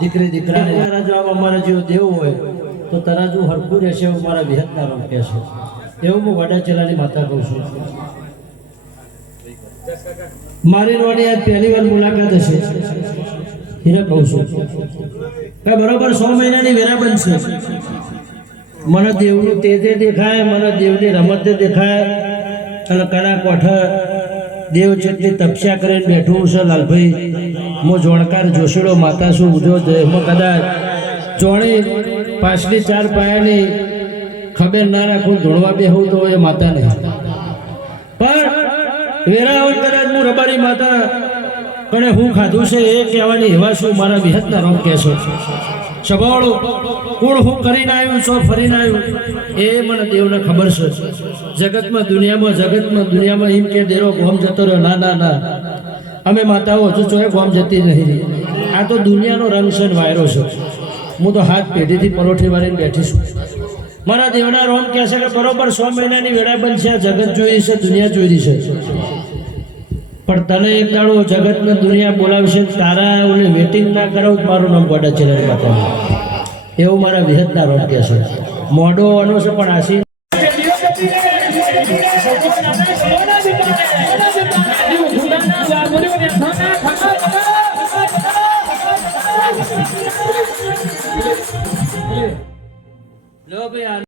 દીકરી દીકરાને જવાબ અમારા જેવો દેવો હોય તો તરાજુ હરખું રહેશે એવું મારા વિહતના રમ કહે છે. એવું હું વડાચેલાની માતા કહું છું. મારી રોની આજ પહેલી વાર મુલાકાત હશે હીરા કહું છું. બરોબર 100 મહિનાની વેરા બનશે. મને દેવનું તેજે દેખાય, મને દેવની રમત દેખાય. અને કના કોઠ દેવ જેટલી તપસ્યા કરીને બેઠું છે લાલભાઈ. હું જોણકાર જોશીડો માતા છું. જો દેહમાં કદાચ જોણી પાછલી 4 પાયાની ખબર ના રાખું ધોળવા બેહું તો એ માતા નહીં. પણ વેરાવળ કદાચ હું રબારી માતા કણે હું ખાધું છે એ કહેવાની એવા શું મારા વિહતના રોમ કહે છે. સભાળો કોણ હું કરીને આવ્યું છો ફરીને આવ્યું એ મને દેવને ખબર છે. જગતમાં દુનિયામાં એમ કે દેરો ગોમ જતો રહ્યો. ના ના ના, અમે માતાઓ હજુ ચોય ગોમ જતી નહીં. આ તો દુનિયાનો રંગ છે ને વાયરો છે. હું તો હાથ પેઢીથી પરોઠી વાળીને બેઠી છું. મારા દેવના રોમ કહે છે કે બરોબર 100 મહિનાની વેળા બનશે. આ જગત જોઈ છે, દુનિયા જોઈ છે. પણ તને એક દાડો જગતને દુનિયા બોલાવશે તારા ઓલી વેટિંગ ના કરાવું મારું નામ વડાચેલાની માતા. એવું મારા વિહતના રોમ કહે છે. મોઢો હોવાનો છે પણ આશી લો ભાઈ.